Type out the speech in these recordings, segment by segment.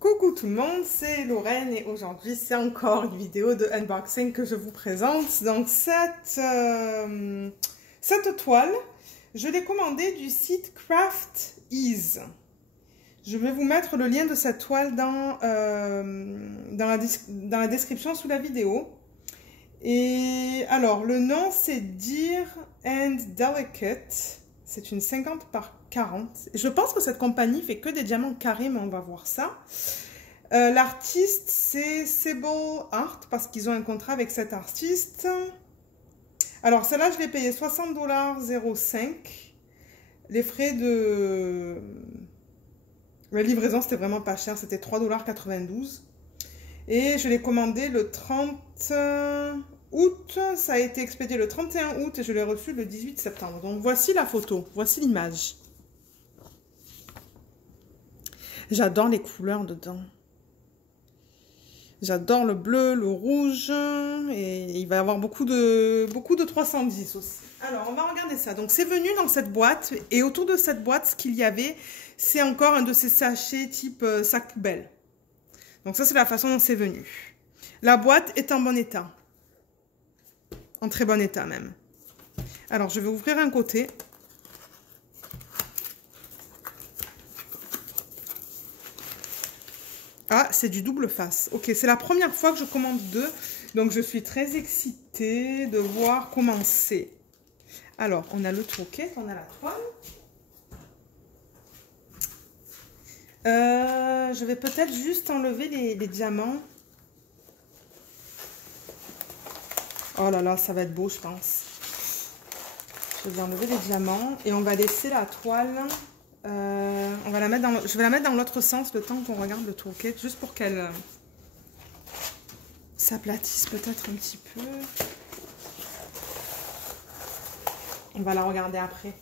Coucou tout le monde, c'est Lorraine et aujourd'hui c'est encore une vidéo de unboxing que je vous présente. Donc cette toile, je l'ai commandée du site Craft Ease. Je vais vous mettre le lien de cette toile dans la description sous la vidéo. Et alors le nom c'est Dear and Delicate. C'est une 50 par 40. Je pense que cette compagnie fait que des diamants carrés, mais on va voir ça. L'artiste, c'est Sable Art, parce qu'ils ont un contrat avec cet artiste. Alors, celle-là, je l'ai payé 60,05 $. Les frais de la livraison, c'était vraiment pas cher. C'était 3,92 $. Et je l'ai commandé le 30 août. Ça a été expédié le 31 août et je l'ai reçu le 18 septembre. Donc, voici la photo. Voici l'image. J'adore les couleurs dedans. J'adore le bleu, le rouge. Et il va y avoir beaucoup de 310 aussi. Alors, on va regarder ça. Donc, c'est venu dans cette boîte. Et autour de cette boîte, ce qu'il y avait, c'est encore un de ces sachets type sac poubelle. Donc, ça, c'est la façon dont c'est venu. La boîte est en bon état. En très bon état, même. Alors, je vais ouvrir un côté. Ah, c'est du double face. Ok, c'est la première fois que je commande deux. Donc, je suis très excitée de voir comment c'est. Alors, on a le toolkit, on a la toile. Je vais peut-être juste enlever les diamants. Oh là là, ça va être beau, je pense. Je vais enlever les diamants et on va laisser la toile... je vais la mettre dans l'autre sens le temps qu'on regarde le toolkit, juste pour qu'elle s'aplatisse peut-être un petit peu. On va la regarder après.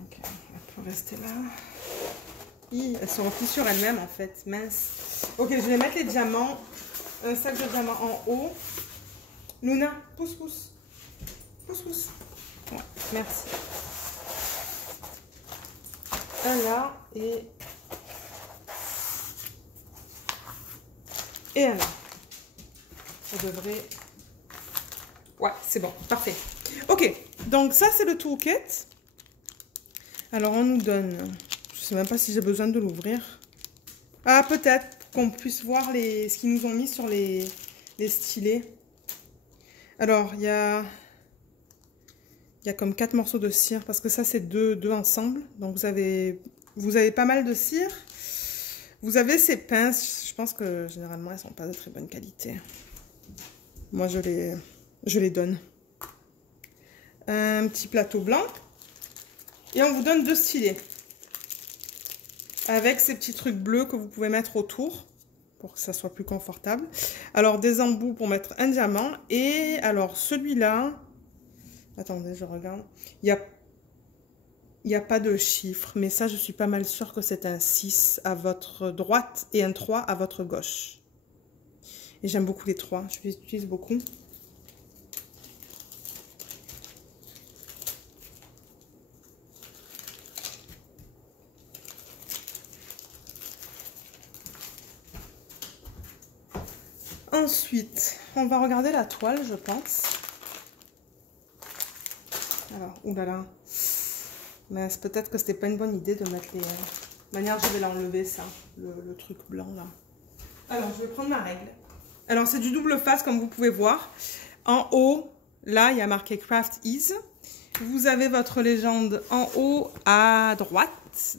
Ok, elle peut rester là. Elle se replie sur elle-même en fait, mince. Ok, je vais mettre les diamants, un sac de diamants en haut. Luna, pousse, pousse. Pousse, pousse. Ouais, merci. Un là et un là. Ça devrait... Ouais, c'est bon, parfait. Ok, donc ça c'est le toolkit. Alors on nous donne... Je sais même pas si j'ai besoin de l'ouvrir. Ah, peut-être qu'on puisse voir ce qu'ils nous ont mis sur les stylets. Alors, il y a comme 4 morceaux de cire, parce que ça, c'est deux ensemble. Donc, vous avez pas mal de cire. Vous avez ces pinces. Je pense que, généralement, elles ne sont pas de très bonne qualité. Moi, je les donne. Un petit plateau blanc. Et on vous donne 2 stylets. Avec ces petits trucs bleus que vous pouvez mettre autour, pour que ça soit plus confortable. Alors, des embouts pour mettre un diamant. Et alors, celui-là... Attendez, je regarde. Il n'y a pas de chiffre, mais ça, je suis pas mal sûre que c'est un 6 à votre droite et un 3 à votre gauche. Et j'aime beaucoup les 3, je les utilise beaucoup. Ensuite, on va regarder la toile, je pense. Alors, oulala. Mais peut-être que c'était pas une bonne idée de mettre les... De toute manière, je vais l'enlever, ça. Le truc blanc, là. Alors, je vais prendre ma règle. Alors, c'est du double face, comme vous pouvez voir. En haut, là, il y a marqué Craft Ease. Vous avez votre légende en haut à droite.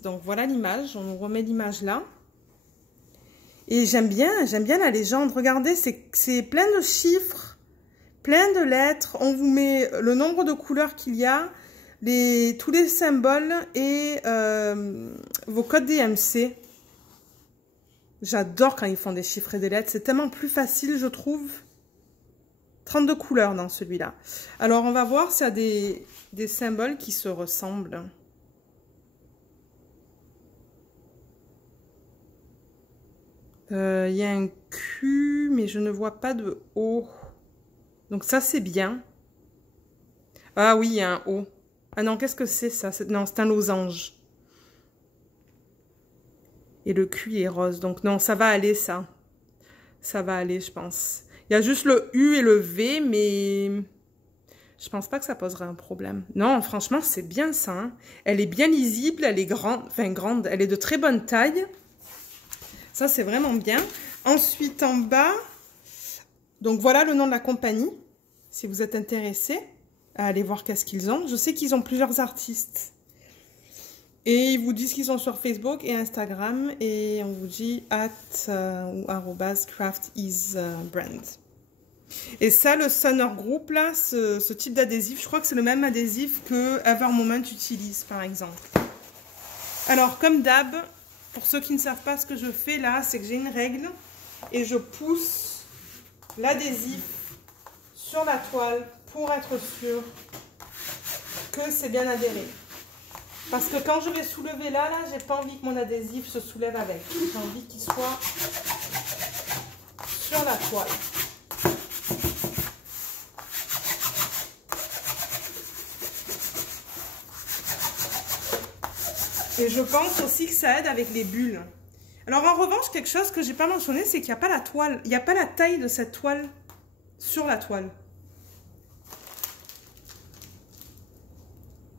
Donc, voilà l'image. On remet l'image là. Et j'aime bien la légende. Regardez, c'est plein de chiffres, plein de lettres. On vous met le nombre de couleurs qu'il y a, tous les symboles et vos codes DMC. J'adore quand ils font des chiffres et des lettres. C'est tellement plus facile, je trouve. 32 couleurs dans celui-là. Alors, on va voir s'il y a des symboles qui se ressemblent. Il y a un Q, mais je ne vois pas de O. Donc ça, c'est bien. Ah oui, il y a un O. Ah non, qu'est-ce que c'est ça? Non, c'est un losange. Et le cuit est rose. Donc non, ça va aller ça. Ça va aller, je pense. Il y a juste le U et le V, mais je pense pas que ça poserait un problème. Non, franchement, c'est bien ça. Hein. Elle est bien lisible, elle est grande, enfin grande, elle est de très bonne taille. Ça, c'est vraiment bien. Ensuite, en bas, donc voilà le nom de la compagnie. Si vous êtes intéressé à aller voir qu'est-ce qu'ils ont. Je sais qu'ils ont plusieurs artistes. Et ils vous disent qu'ils sont sur Facebook et Instagram. Et on vous dit ou @craftisbrand. Et ça, le Sonner Group, là, ce type d'adhésif, je crois que c'est le même adhésif que Evermoment utilise, par exemple. Alors, comme d'hab, pour ceux qui ne savent pas ce que je fais là, c'est que j'ai une règle et je pousse l'adhésif sur la toile pour être sûr que c'est bien adhéré. Parce que quand je vais soulever là, j'ai pas envie que mon adhésif se soulève avec. J'ai envie qu'il soit sur la toile. Et je pense aussi que ça aide avec les bulles. Alors en revanche, quelque chose que j'ai pas mentionné, c'est qu'il n'y a pas la toile, il n'y a pas la taille de cette toile sur la toile.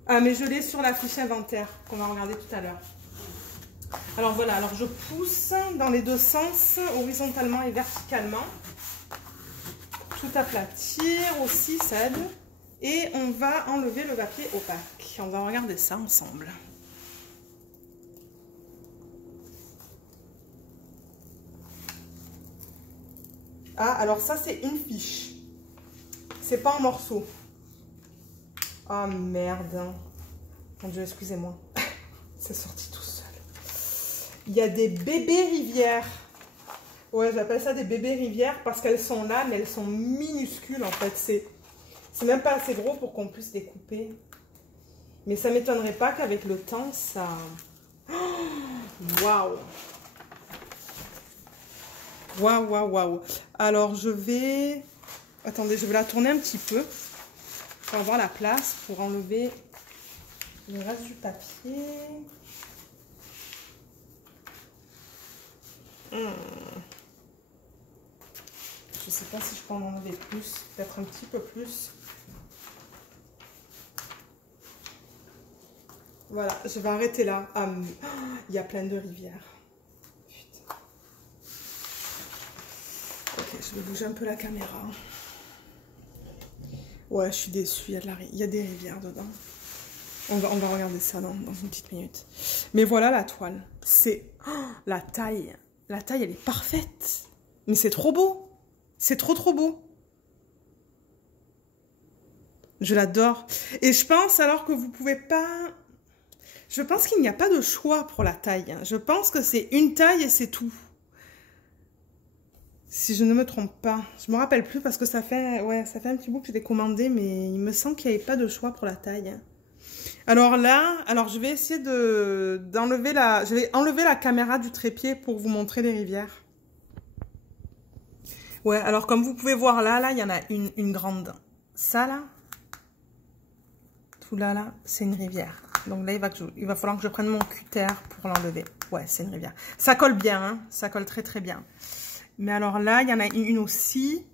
Ah, mais je l'ai sur la fiche inventaire qu'on va regarder tout à l'heure. Alors voilà, alors je pousse dans les deux sens, horizontalement et verticalement. Tout aplatir aussi, ça aide. Et on va enlever le papier opaque. On va regarder ça ensemble. Ah, alors ça c'est une fiche. C'est pas en morceaux. Oh merde. Mon Dieu, excusez-moi. C'est sorti tout seul. Il y a des bébés rivières. Ouais, j'appelle ça des bébés rivières parce qu'elles sont là, mais elles sont minuscules en fait. C'est même pas assez gros pour qu'on puisse les couper. Mais ça m'étonnerait pas qu'avec le temps, ça... Waouh! Waouh, waouh, waouh. Alors, je vais... Attendez, je vais la tourner un petit peu pour avoir la place pour enlever le reste du papier. Je sais pas si je peux en enlever plus, peut-être un petit peu plus. Voilà, je vais arrêter là. Il y a plein de rivières. Putain. Ok, je vais bouger un peu la caméra. Ouais, je suis déçue, il y a des rivières dedans. On va regarder ça dans une petite minute. Mais voilà la toile. C'est... la taille. La taille, elle est parfaite. Mais c'est trop beau. C'est trop, trop beau. Je l'adore. Et je pense alors que vous pouvez pas... Je pense qu'il n'y a pas de choix pour la taille. Je pense que c'est une taille et c'est tout. Si je ne me trompe pas. Je me rappelle plus parce que ça fait un petit bout que j'ai commandé, mais il me semble qu'il n'y avait pas de choix pour la taille. Alors là, je vais essayer d'enlever je vais enlever la caméra du trépied pour vous montrer les rivières. Ouais, alors comme vous pouvez voir là, il y en a une grande. Ça là, tout là, c'est une rivière. Donc là, il va falloir que je prenne mon cutter pour l'enlever. Ouais, c'est une rivière. Ça colle bien, hein, ça colle très très bien. Mais alors là, il y en a une aussi.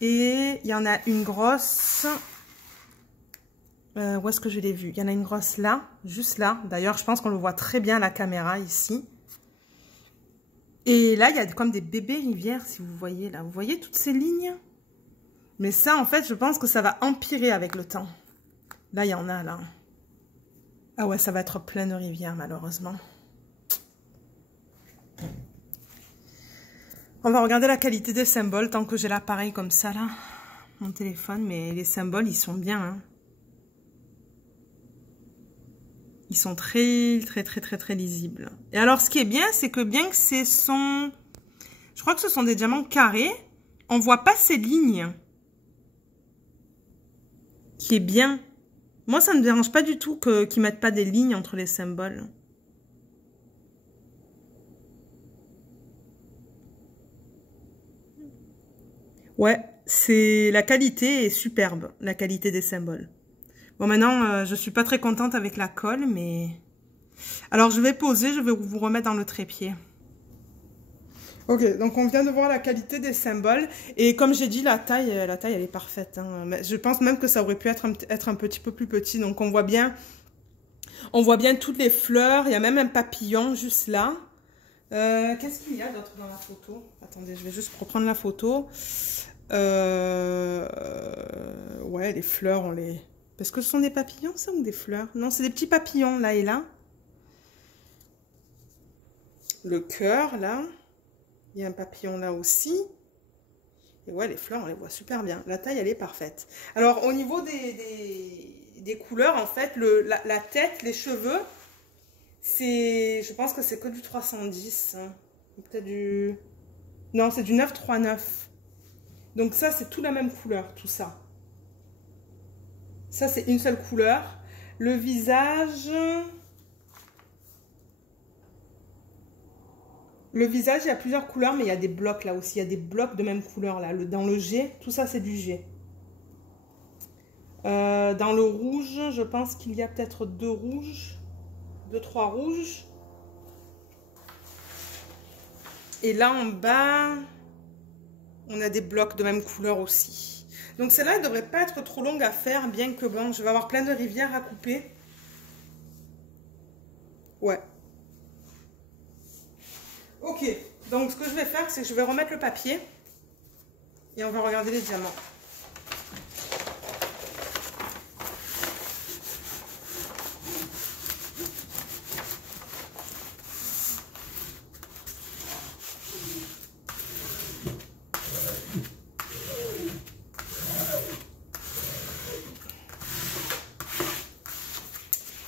Et il y en a une grosse... où est-ce que je l'ai vue? Il y en a une grosse là, juste là. D'ailleurs, je pense qu'on le voit très bien à la caméra ici. Et là, il y a comme des bébés rivières, si vous voyez là. Vous voyez toutes ces lignes? Mais ça, en fait, je pense que ça va empirer avec le temps. Là, il y en a là. Ah ouais, ça va être plein de rivières, malheureusement. On va regarder la qualité des symboles tant que j'ai l'appareil comme ça là. Mon téléphone, mais les symboles, ils sont bien, hein. Ils sont très, très, très, très, très lisibles. Et alors, ce qui est bien, c'est que bien que je crois que ce sont des diamants carrés, on voit pas ces lignes. Qui est bien. Moi, ça ne me dérange pas du tout qu'ils mettent pas des lignes entre les symboles. Ouais, la qualité est superbe, la qualité des symboles. Bon, maintenant, je suis pas très contente avec la colle, mais... Alors, je vais poser, je vais vous remettre dans le trépied. Ok, donc on vient de voir la qualité des symboles. Et comme j'ai dit, la taille, elle est parfaite. Hein. Mais je pense même que ça aurait pu être un petit peu plus petit. Donc on voit bien toutes les fleurs. Il y a même un papillon juste là. Qu'est-ce qu'il y a d'autre dans la photo? Attendez, je vais juste reprendre la photo. Ouais, les fleurs, on les... Parce que ce sont des papillons, ça, ou des fleurs? Non, c'est des petits papillons, là et là. Le cœur, là. Il y a un papillon là aussi. Et ouais, les fleurs, on les voit super bien. La taille, elle est parfaite. Alors, au niveau des couleurs, en fait, la tête, les cheveux, je pense que c'est que du 310. Hein. Peut-être du... Non, c'est du 939. Donc ça, c'est tout la même couleur, tout ça. Ça, c'est une seule couleur. Le visage... Le visage, il y a plusieurs couleurs, mais il y a des blocs là aussi. Il y a des blocs de même couleur là. Dans le G, tout ça, c'est du G. Dans le rouge, je pense qu'il y a peut-être 2 rouges. 2-3 rouges. Et là, en bas, on a des blocs de même couleur aussi. Donc celle-là, elle ne devrait pas être trop longue à faire, bien que bon, je vais avoir plein de rivières à couper. Ouais. Ok, donc ce que je vais faire, c'est que je vais remettre le papier et on va regarder les diamants.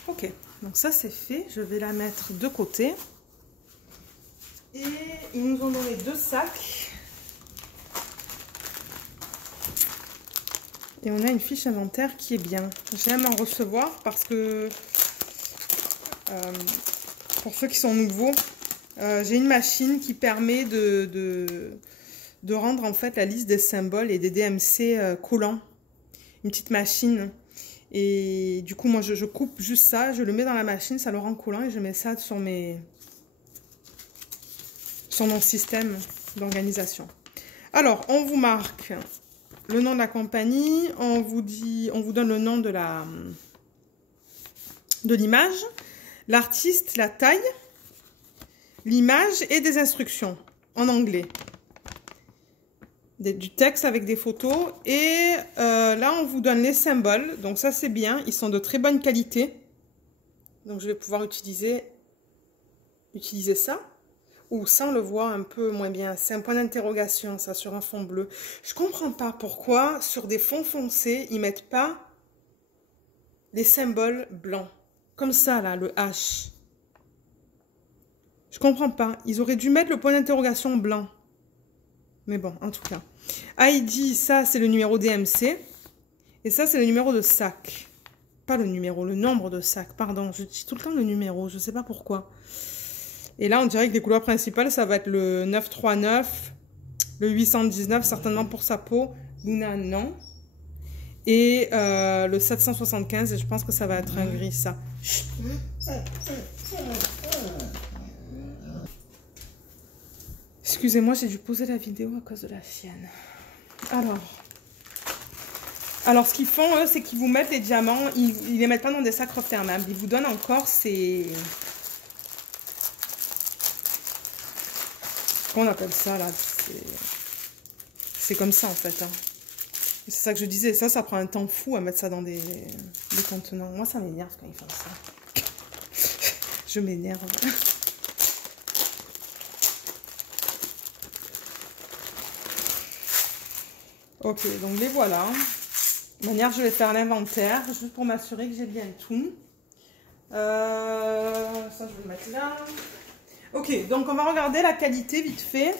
Ok, donc ça c'est fait, je vais la mettre de côté. Et ils nous ont donné 2 sacs. Et on a une fiche inventaire qui est bien. J'aime en recevoir parce que, pour ceux qui sont nouveaux, j'ai une machine qui permet de rendre en fait la liste des symboles et des DMC collants. Une petite machine. Et du coup, moi, je coupe juste ça, je le mets dans la machine, ça le rend collant et je mets ça sur mon système d'organisation. Alors, on vous marque le nom de la compagnie, on vous donne le nom de l'image, l'artiste, la taille, l'image et des instructions en anglais. Du texte avec des photos. Et là, on vous donne les symboles. Donc ça, c'est bien. Ils sont de très bonne qualité. Donc je vais pouvoir utiliser ça. Ou ça, on le voit un peu moins bien. C'est un point d'interrogation, ça, sur un fond bleu. Je comprends pas pourquoi, sur des fonds foncés, ils mettent pas les symboles blancs. Comme ça, là, le H. Je comprends pas. Ils auraient dû mettre le point d'interrogation blanc. Mais bon, en tout cas. ID, ça, c'est le numéro DMC. Et ça, c'est le numéro de sac. Pas le numéro, le nombre de sacs. Pardon, je dis tout le temps le numéro. Je sais pas pourquoi. Et là, on dirait que les couleurs principales, ça va être le 939, le 819, certainement pour sa peau. Luna, non. Et le 775, et je pense que ça va être un gris, ça. Excusez-moi, j'ai dû poser la vidéo à cause de la chienne. Alors ce qu'ils font, eux, c'est qu'ils vous mettent les diamants, ils les mettent pas dans des sacs refermables. Ils vous donnent encore ces... Comment on appelle ça, là? C'est comme ça, en fait. Hein. C'est ça que je disais. Ça prend un temps fou à mettre ça dans des contenants. Moi, ça m'énerve quand ils font ça. Je m'énerve. Ok, donc les voilà. De manière, je vais faire l'inventaire, juste pour m'assurer que j'ai bien tout. Ça, je vais le mettre là. Ok, donc on va regarder la qualité vite fait.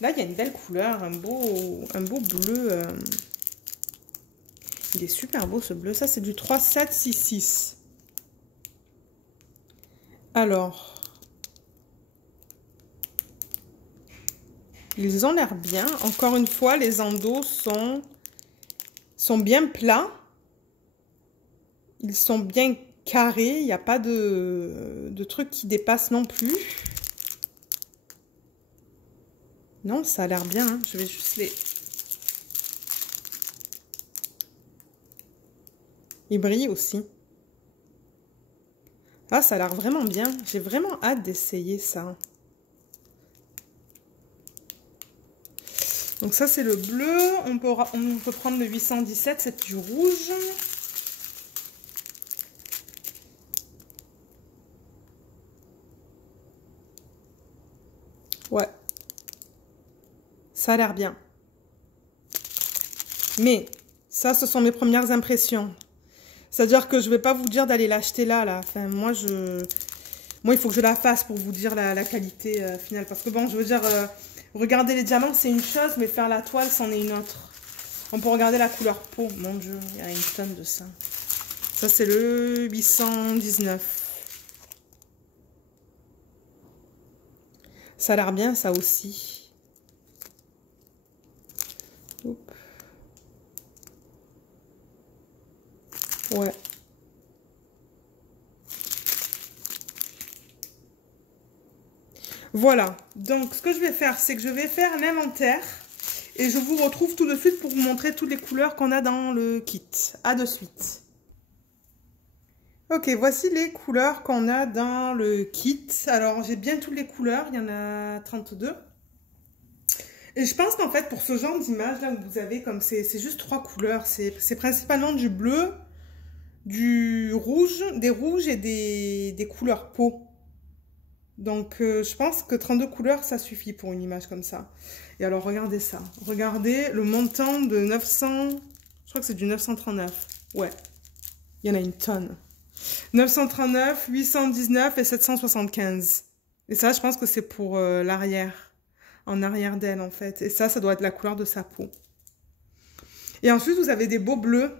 Là, il y a une belle couleur, un beau bleu. Il est super beau ce bleu. Ça, c'est du 3766. Alors, ils ont l'air bien. Encore une fois, les endos sont bien plats. Ils sont bien carrés, il n'y a pas de trucs qui dépassent non plus. Non, ça a l'air bien, hein. Je vais juste les... Ils brillent aussi. Ah, ça a l'air vraiment bien. J'ai vraiment hâte d'essayer ça. Donc ça, c'est le bleu. On peut prendre le 817, c'est du rouge. Ouais. Ça a l'air bien. Mais ça, ce sont mes premières impressions. C'est-à-dire que je ne vais pas vous dire d'aller l'acheter là. Enfin, moi, il faut que je la fasse pour vous dire la qualité finale. Parce que bon, je veux dire, regarder les diamants, c'est une chose, mais faire la toile, c'en est une autre. On peut regarder la couleur peau. Mon Dieu, il y a une tonne de ça. Ça, c'est le 819. Ça a l'air bien, ça aussi. Oups. Ouais. Voilà. Donc, ce que je vais faire, c'est que je vais faire l'inventaire. Et je vous retrouve tout de suite pour vous montrer toutes les couleurs qu'on a dans le kit. À de suite. Ok, voici les couleurs qu'on a dans le kit. Alors, j'ai bien toutes les couleurs. Il y en a 32. Et je pense qu'en fait, pour ce genre d'image, là, où vous avez comme c'est juste 3 couleurs. C'est principalement du bleu, du rouge, des rouges et des couleurs peau. Donc, je pense que 32 couleurs, ça suffit pour une image comme ça. Et alors, regardez ça. Regardez le montant de 900... Je crois que c'est du 939. Ouais, il y en a une tonne. 939, 819 et 775. Et ça, je pense que c'est pour l'arrière. En arrière d'elle, en fait. Et ça doit être la couleur de sa peau. Et ensuite, vous avez des beaux bleus.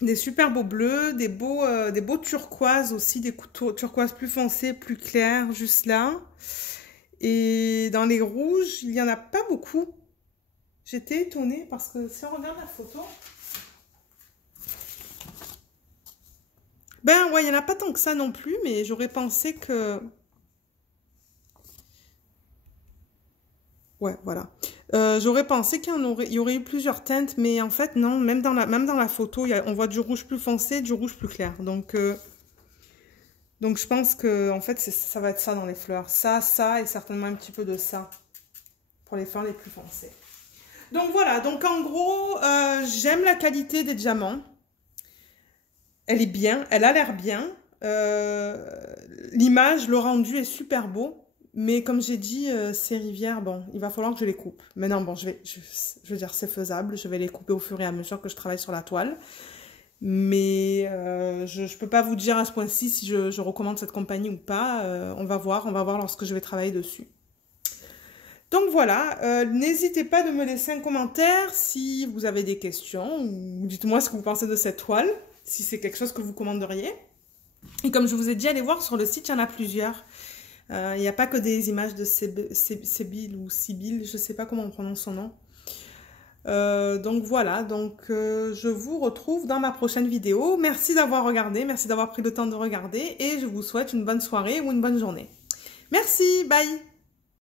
Des super beaux bleus, des beaux turquoises aussi, des turquoises plus foncées, plus claires, juste là. Et dans les rouges, il n'y en a pas beaucoup. J'étais étonnée parce que si on regarde la photo... Ben ouais, il n'y en a pas tant que ça non plus, mais j'aurais pensé que... Ouais, voilà. J'aurais pensé qu'il y aurait eu plusieurs teintes, mais en fait, non. Même dans la photo, on voit du rouge plus foncé, du rouge plus clair. Donc je pense que en fait, ça va être ça dans les fleurs. Ça et certainement un petit peu de ça pour les fleurs les plus foncées. Donc voilà, donc en gros, j'aime la qualité des diamants. Elle est bien, elle a l'air bien. L'image, le rendu est super beau. Mais comme j'ai dit, ces rivières, bon, il va falloir que je les coupe. Mais non, bon, je veux dire, c'est faisable. Je vais les couper au fur et à mesure que je travaille sur la toile. Mais je ne peux pas vous dire à ce point-ci si je recommande cette compagnie ou pas. On va voir lorsque je vais travailler dessus. Donc voilà, n'hésitez pas de me laisser un commentaire si vous avez des questions. Ou dites-moi ce que vous pensez de cette toile, si c'est quelque chose que vous commanderiez. Et comme je vous ai dit, allez voir sur le site, il y en a plusieurs. Il n'y a pas que des images de Sybille ou Sibylle, je ne sais pas comment on prononce son nom. Donc voilà, je vous retrouve dans ma prochaine vidéo. Merci d'avoir regardé, merci d'avoir pris le temps de regarder et je vous souhaite une bonne soirée ou une bonne journée. Merci, bye!